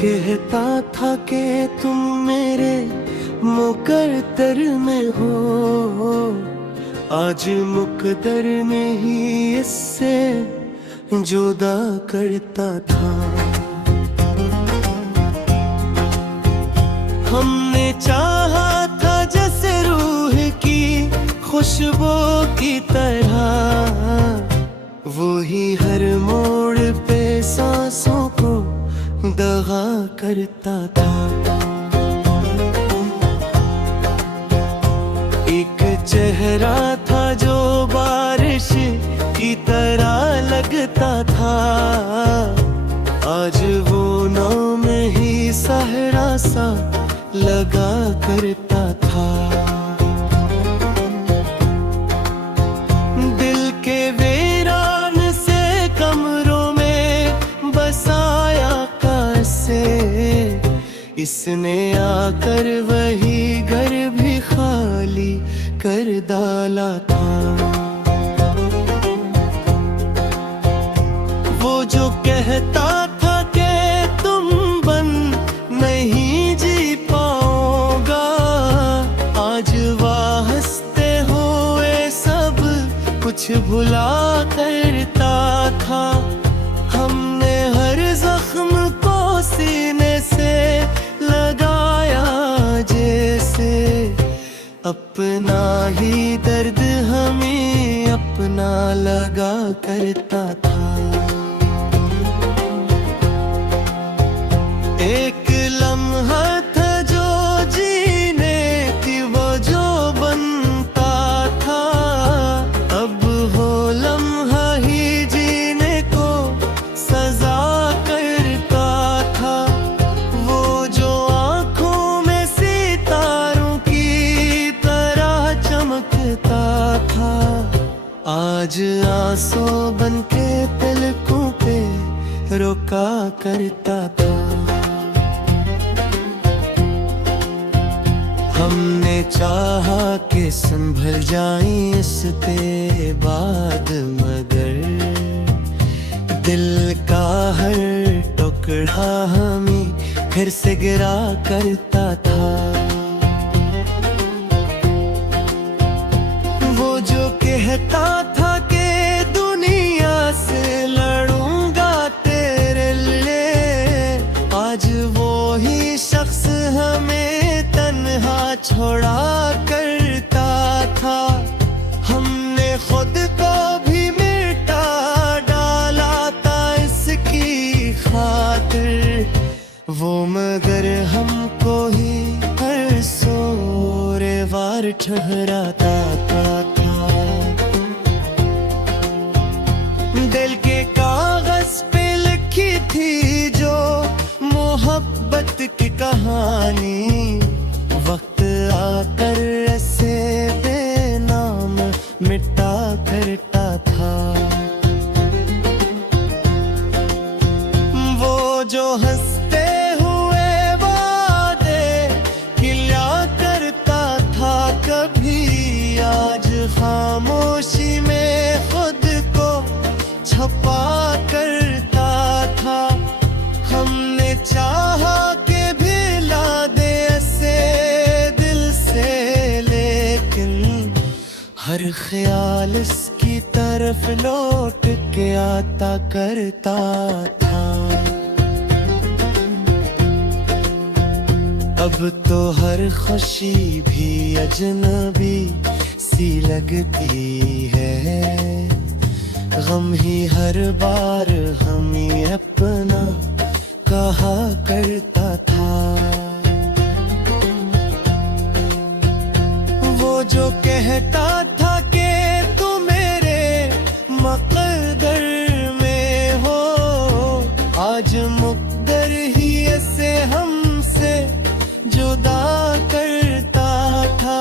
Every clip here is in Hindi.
कहता था कि तुम मेरे मुकद्दर में हो, आज मुकद्दर ने ही इससे जुदा करता था। हमने चाहा था जैसे रूह की खुशबू की तरह, वो ही हर मोड़ पे सांसों को दगा करता था। एक चेहरा था जो बारिश की तरह लगता था, आज वो नाम ही सहरा सा लगा करता था। दिल के वीरान से कमरों में बसाया कैसे, इसने आकर वही घर भी खाली कर डाला था। वो जो कहता था कि तुम बन नहीं जी पाओगा, आज वह हंसते हुए सब कुछ भुला करता था। हमने हर जख्म को सीने से लगाया जैसे, अपना ही दर्द हमें अपना लगा करता था। एक लम्हा था जो जीने की वजह बनता था, अब हो लम्हा ही जीने को सजा करता था। वो जो आँखों में सितारों की तरह चमकता था, आज आंसू बनके तिलकों पे रोका करता था। हमने चाहा कि संभल जाएं इसके बाद, मगर दिल का हर टुकड़ा हमें फिर से गिरा करता था। वो जो कहता था कि दुनिया से लड़ूंगा तेरे लिए, आज वो ही शख्स हमें तन्हा छोड़ा करता था। हमने खुद को भी मिटा डाला था इसकी खातिर, वो मगर हमको ही हर सोरे वार ठहराता था। दिल के कागज पे लिखी थी जो मोहब्बत की कहानी, वक्त आकर ऐसे बेनाम मिटा करता था। वो जो हंसते हुए वादे खिला करता था कभी, आज खामोशी में खुद को छुपा करता था। हमने चाहा कि भिला दे ऐसे दिल से, लेकिन हर ख्याल इसकी तरफ लौट के आता करता था। अब तो हर खुशी भी अजनबी सी लगती है, गम ही हर बार हमें अपना कहा करता था। वो जो कहता था कि तू मेरे मुकद्दर में हो, आज मुकद्दर ही ऐसे हमसे जुदा करता था।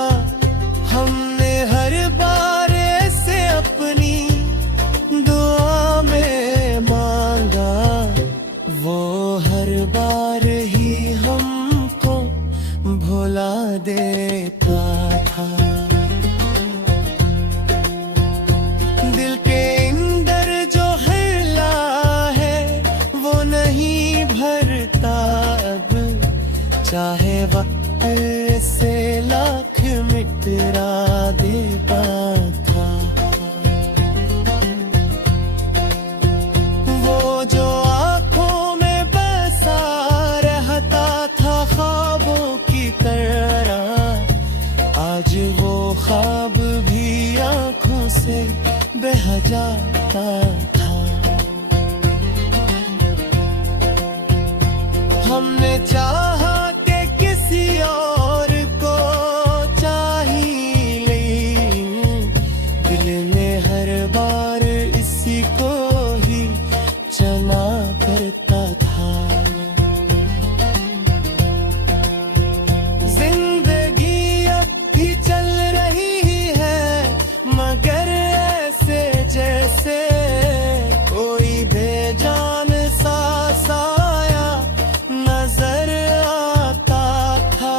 हमने हर बार ऐसे अपनी दुआ में मांगा, वो हर बार ही हमको भुला देता था। दिल के अंदर जो हिला है वो नहीं भरता चाहे वक्त से लाख मिटरा देता था। वो जो आंखों में बसा रहता था ख्वाबों की तरह, आज वो ख्वाब भी आंखों से बह जाता था। हमने चाहा कि किसी और को चाहिए, लेकिन दिल में हर बार इसी को ही चना करता था। जिंदगी अब भी चल रही है मगर ऐसे जैसे कोई बेजान सा साया नजर आता था।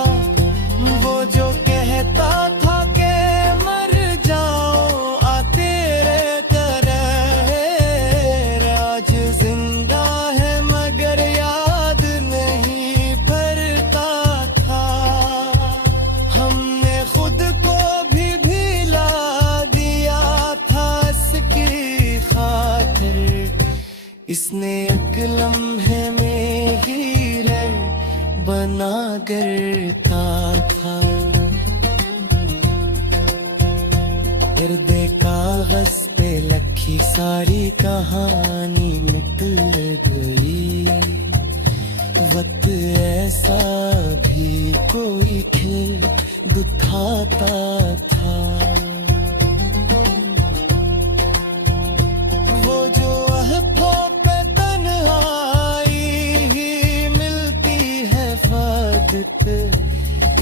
वो जो कहता था कि मर जाओ आ तेरे तरह, आज जिंदा है मगर याद नहीं भरता था। हमने खुद को भी भिला दिया था इसकी खातिर, इसने एक लम्हे में हीरे बना गिरता था। इर्दे कागज पे लिखी सारी कहानी मिट गई। वक्त ऐसा भी कोई खिल दुखाता था। वो जो अहफों पे तन्हाई ही मिलती है फकत,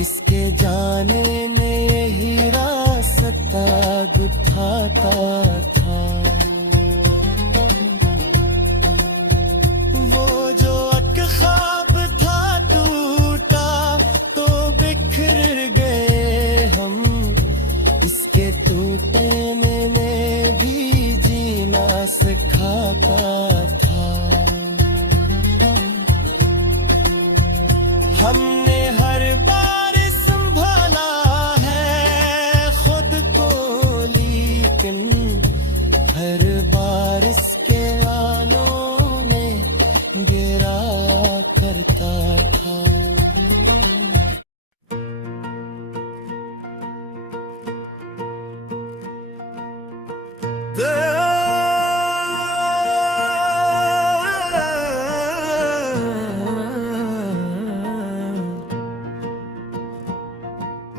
इसके जाने ने यही रास्ता गुथाता था। वो जो एक ख्वाब था टूटा तो बिखर गए हम, इसके टूटने ने भी जीना सिखाता था। हमने हर बार संभाला है खुद को, लेकिन हर बार इसके आलों में गिरा करता था।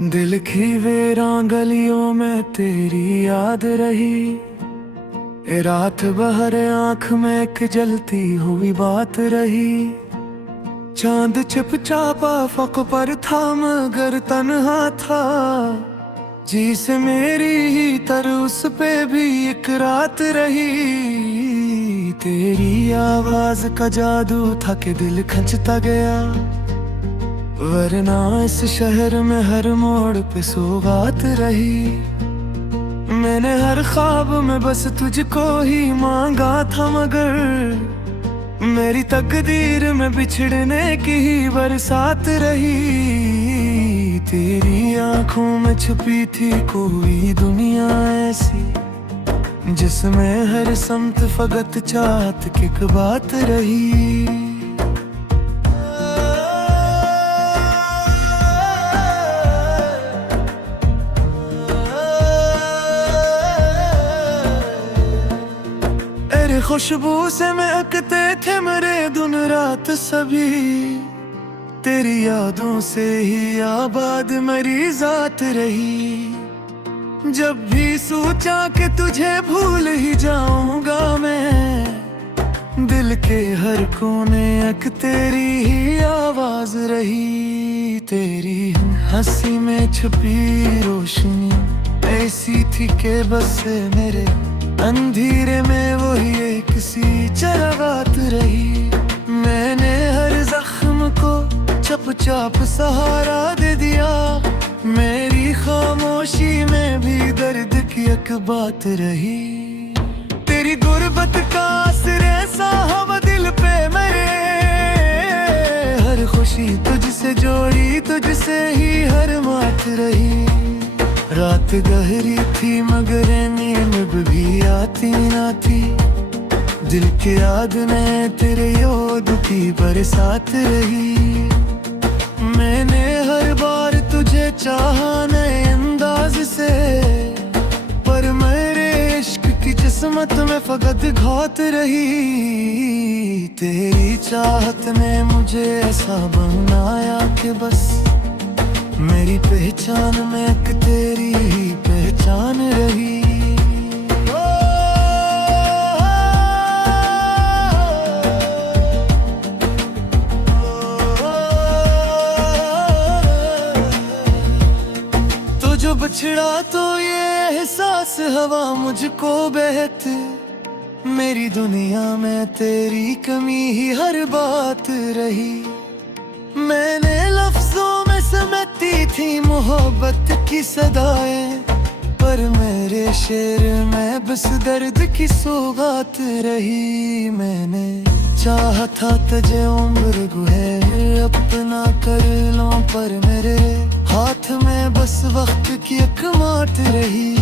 दिल की वीरान गलियों में तेरी याद रही, ए रात बहर आंख में एक जलती हुई बात रही। चांद चुपचापा फक पर था मगर तन्हा था, जी से मेरी ही तरह उस पे भी एक रात रही। तेरी आवाज का जादू था कि दिल खंचता गया, वरना इस शहर में हर मोड़ पे सौगात रही। मैंने हर ख्वाब में बस तुझको ही मांगा था मगर मेरी तकदीर में बिछड़ने की ही बरसात रही। तेरी आंखों में छुपी थी कोई दुनिया ऐसी, जिसमें हर समत फकत चाहत की एक बात रही। खुशबू से महकते थे मेरे दिन रात सभी, तेरी यादों से ही आबाद मेरी जात रही। जब भी सोचा कि तुझे भूल ही जाऊंगा मैं, दिल के हर कोने एक तेरी ही आवाज रही। तेरी हंसी में छुपी रोशनी ऐसी थी कि बस मेरे अंधेरे में वही एक सी चरागात रही। मैंने हर जख्म को चुपचाप सहारा दे दिया, मेरी खामोशी में भी दर्द की एक बात रही। तेरी गुर्बत का असर ऐसा हम दिल पे मेरे, हर खुश खुशी तुझसे जोड़ी, तुझसे ही हर बात रही। रात गहरी थी मगर नींद भी आती ना थी, दिल की याद में तेरे याद की बरसात रही। मैंने हर बार तुझे चाहा नए अंदाज से, पर मेरे इश्क की किस्मत में फकत घात रही। तेरी चाहत ने मुझे ऐसा बनाया कि बस मेरी पहचान में एक तेरी ही पहचान रही। तो जो बछड़ा तो ये एहसास हवा मुझको बहते, मेरी दुनिया में तेरी कमी ही हर बात रही। मैंने लफ्जों में समेटी थी मोहब्बत की सदाएं, पर मेरे शेर में बस दर्द की सौगात रही। मैंने चाहा था तुझे उम्र गुज़र अपना कर लो, पर मेरे हाथ में बस वक्त की एक मात रही।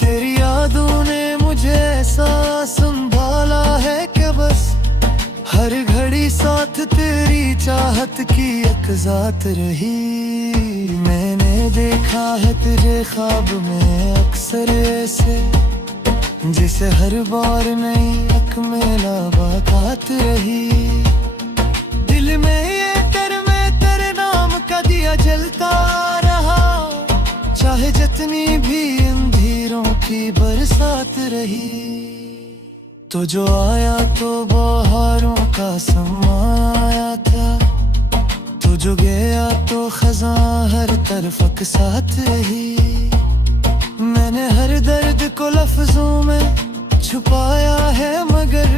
तेरी यादों ने मुझे ऐसा संभाला है कि बस हर घड़ी साथ तेरी चाहत की एक जात रही। मैंने देखा है तुझे ख्वाब में अक्सर ऐसे, जिसे हर बार नई एक मुलाकात रही। दिल में ये कर में तेरे नाम का दिया जलता रहा, चाहे जितनी भी अंधेरों की बरसात रही। तो जो आया तो बहारों का समा आया था, तो जो गया तो खज़ां हर तरफ एक साथ रही। मैंने हर दर्द को लफ्जों में छुपाया है, मगर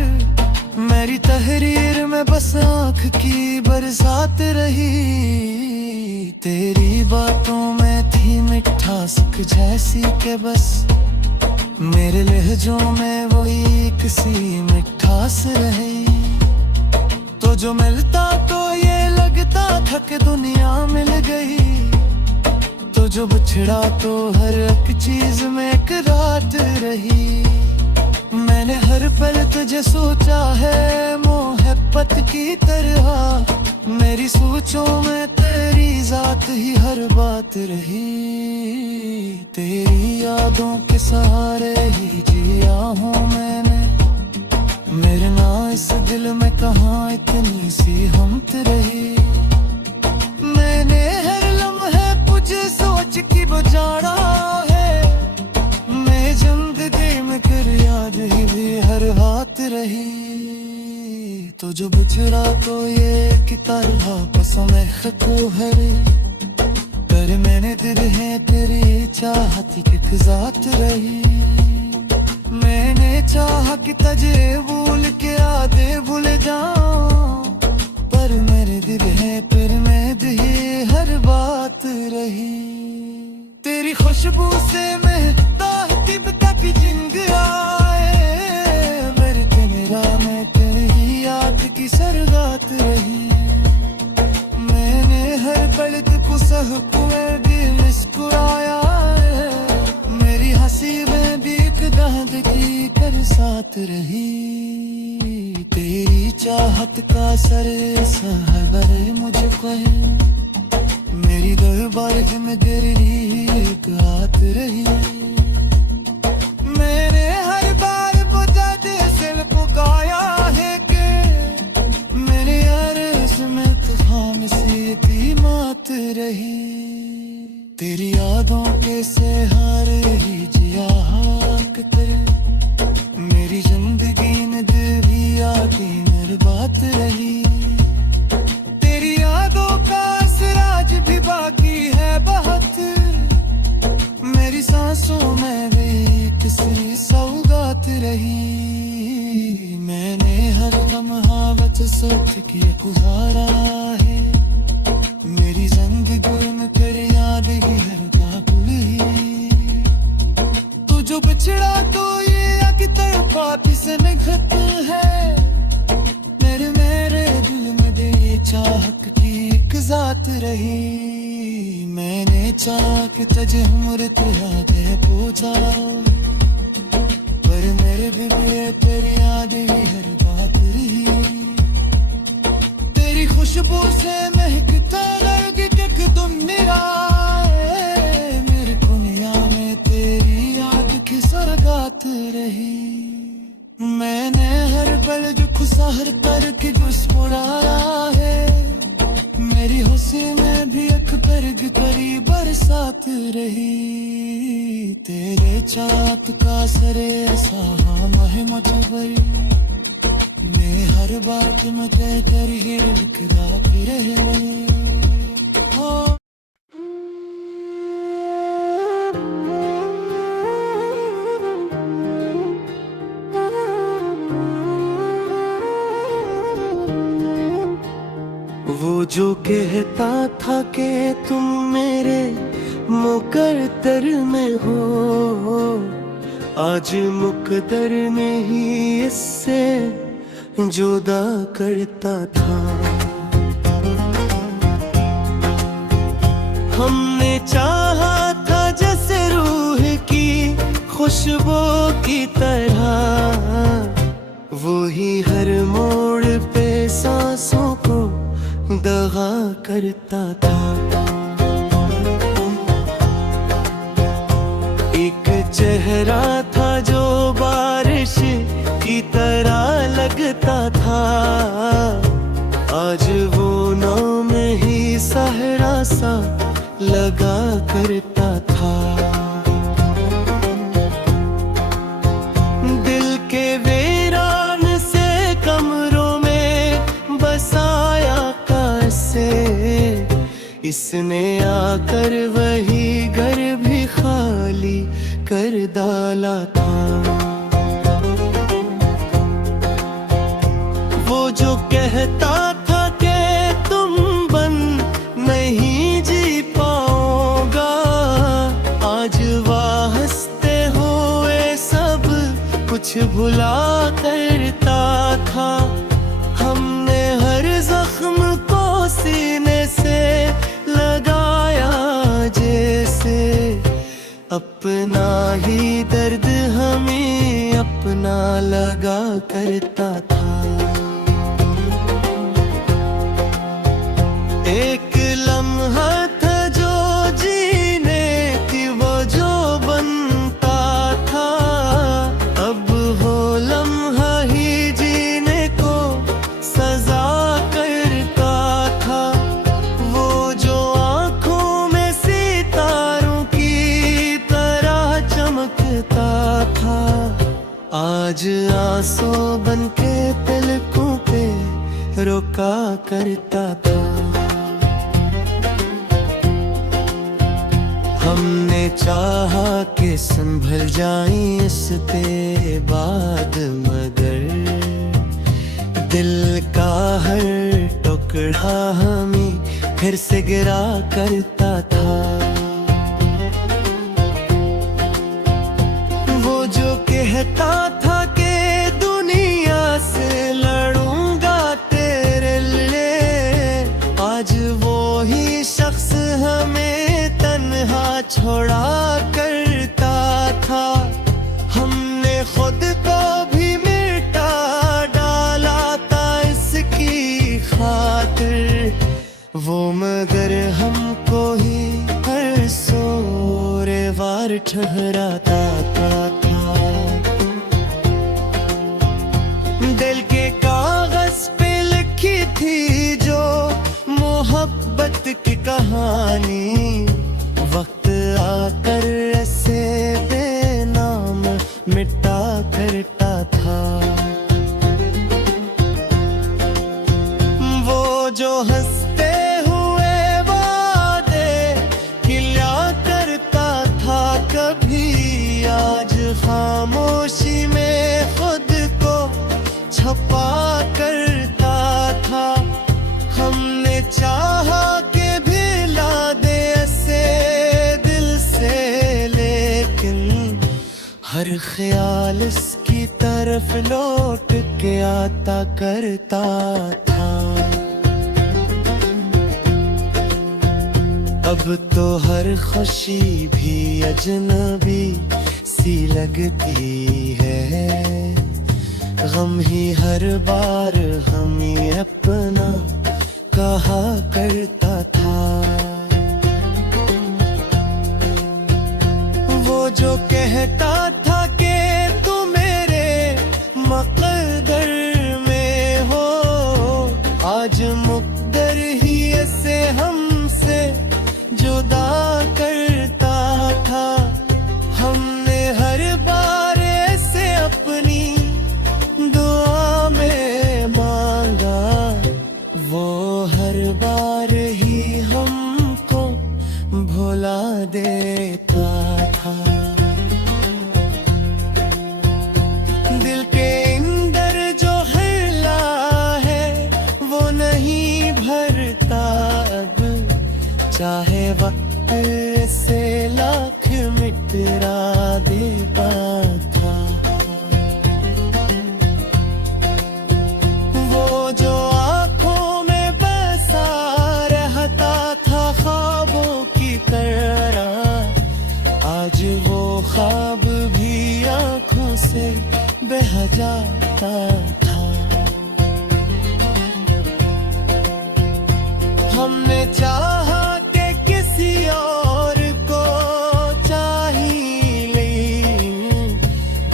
मेरी तहरीर में बस आँख की बरसात रही। तेरी बातों में थी मिठास जैसी के बस मेरे लहजों में वही किसी मिठास रही। तो जो मिलता तो ये लगता था कि दुनिया मिल गई, तो जो बिछड़ा तो हर एक चीज में एक रात रही। मैंने हर पल तुझे सोचा है मोहब्बत की तरह, मेरी सोचों में तेरी जात ही हर बात रही। तेरी यादों के सहारे ही जिया हूँ मैंने, मेरे ना इस दिल में कहाँ इतनी सी हमत रही। मैंने हर लम्हे तुझे सोच की बजाड़ा है, मैं जिंदगी में कर याद ही भी हर हाथ रही। तो जो बिछड़ा तो ये की तरह पसंद खको है, पर मैंने दिल है तेरी चाहत की जात रही। मैंने चाहा कि तुझे भूल के आधे भूल जाऊं, पर मेरे दिल है फिर मैं दिए हर बात रही। तेरी खुशबू से महकता है तक जिंग आए, मेरे तेरा में तेरी याद की सरगात रही। मैंने हर पल को सह कुएं दिल मुस्कुराया है, मेरी हंसी में भी एक दाद की कर साथ रही। तेरी चाहत का सर सहबर मुझको है, मेरी दरबार में तेरी एक हाथ रही। मैंने हर बार बुझा दिल पुकाया है कि मेरे अरज़ में तूफान से भी मात रही। तेरी यादों के सहारे ही जिया हक तेरे, मेरी जिंदगी में तेरी यादें मेरी बात रही। तेरी यादों का असर आज भी बाकी है बहुत, मेरी सांसों में भी किसी सौगात रही। मैंने हर लम्हा बच सोच के गुजारा है, मेरी जिंदगी में कर याद ही हर काबुल ही। तू जो बिछड़ा तो ये आगे तरफा से निकट है, मेरे दिल में दे चाहत बात रही। मैंने चाह के तुझे उम्र तुझे पूछा, पर मेरे भी में तेरी याद ही हर बात रही। तेरी खुशबू से महकता लग के तुम मेरा, मेरे दुनिया में तेरी याद की सरगात रही। मैंने हर पल जो खुशार करके मुस्कुराया है, मेरी हंसी में भी एक बरग करी बरसात रही। तेरे चाँद का सरे ऐसा महमत भरी, मैं हर बात में कह कर ही रुकदा रहे। वो जो कहता था कि तुम मेरे मुकद्दर में हो, आज मुकद्दर ने ही इससे जुदा करता था। हमने चाहा था जैसे रूह की खुशबू की तरह, वो ही हर मोड़ पे सांसों को दगा करता था। एक चेहरा था जो बारिश की तरह लगता था, आज वो नाम ही सहरा सा लगा करता था। दिल के वीरान से कमरों में बसाया कैसे, इसने आकर वही घर भी खाली कर डाला था। वो जो कहता था कि तुम बन नहीं जी पाओगा, आज वह हंसते हुए सब कुछ भुला करता था। हमने हर जख्म को सीने से लगाया जैसे, अपना ही दर्द हमें अपना लगा करता था। एक लम्हा था जो जीने की वो जो बनता था, अब हो लम्हा ही जीने को सजा करता था। वो जो आँखों में सितारों की तरह चमकता था, आज आंसू बनके तिलकों पे रोका करता था। हमने चाहा कि संभल जाएं इसके बाद, मगर दिल का हर टुकड़ा हमें फिर से गिरा करता था। वो जो कहता था कि दुनिया से लड़ूंगा तेरे लिए, आज वो ही शख्स हमें तन्हा छोड़ा करता था। हमने खुद को भी मिटा डाला था इसकी खातिर, वो मगर हमको ही हर सोरे वार ठहराता था। दिल के कागज पे लिखी थी जो मोहब्बत की कहानी, वक्त आकर ऐसे बेनाम मिटा करता था। वो जो हंसते हुए वादे खिला करता था कभी, आज खामोशी में खुद को छपा करता था। हमने चाहा कि भिला दे ऐसे दिल से, लेकिन हर ख्याल इसकी तरफ लौट के आता करता था। अब तो हर खुशी भी अजनबी सी लगती है, गम ही हर बार हमें अपना कहा करता था। वो जो कहता था कि तू मेरे मक़दर में हो, आज मुक़द्दर ही ऐसे हमसे जुदा करता था। हमने हर बार ऐसे अपनी दुआ में मांगा, वो हर बार ही हमको भुला देता था। दिल के अंदर जो हल्ला है वो नहीं भरता अब, चाहे वक्त से लाख मिटरा देता था। वो जो आंखों में बसा रहता था ख्वाबों की तरह, आज वो ख्वाब भी आंखों से बह जाता था। हमने चाहा कि किसी और को चाहिए, लेकिन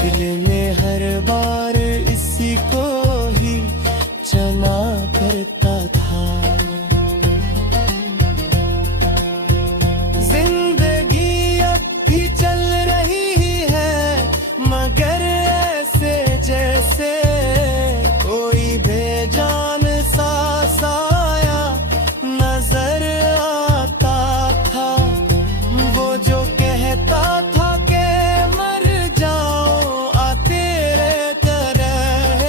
दिल में हर बार इसी को ही चना करता था। जिंदगी अब भी चल रही है मगर ऐसे जैसे कोई बेजान सा साया नजर आता था। वो जो कहता था कि मर जाओ आ तेरे तरह,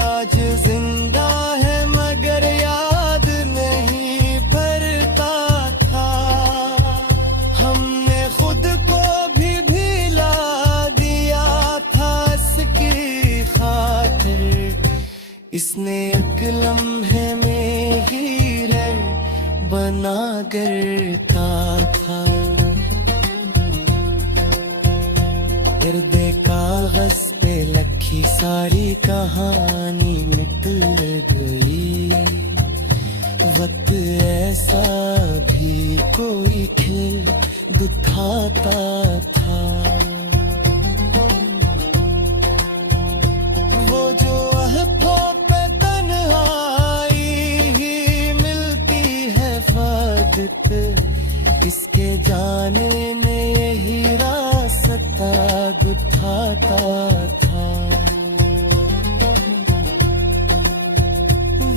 आज जिंदा है मगर याद नहीं भरता था। हमने खुद को भी भिला दिया था इसकी खातिर, इसने एक लम्हे में हीरर बना गिरता था। इर्दे कागज पे लिखी सारी कहानी निकल गई, वक्त ऐसा भी कोई खेल दिखाता था। वो जो अहदों पे तन्हाई ही मिलती है फादत, इसके जाने ने यही रास्ता गुथाता था।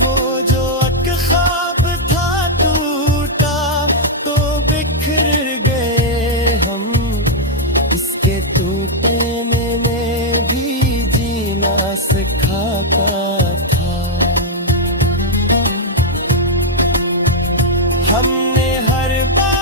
वो जो एक ख्वाब था टूटा तो बिखर गए हम, इसके टूटने ने भी जीना सिखाता था। हमने हर बार